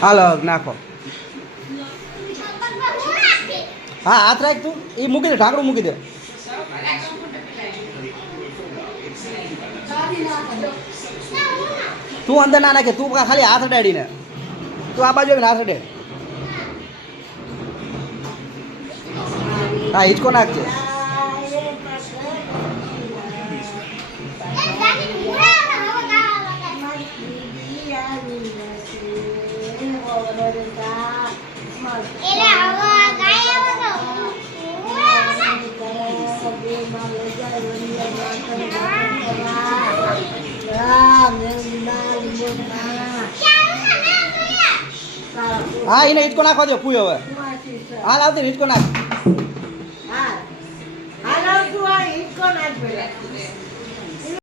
હાલો નાખો. હા હાથ રાખ તું એ મૂકી દે ઢાંકણું મૂકી દે. તું અંદર ના નાખે તું ખાલી હાથ અડાડીને તું આ બાજુ આવીને હાથ અડે. હા હિંચકો નાખજે. હા એને હિંચકો નાખવા દો પૂય હવે. હાલ આવતી હિંચકો નાખ. હા હાલ તું આ હિંચકો નાખ.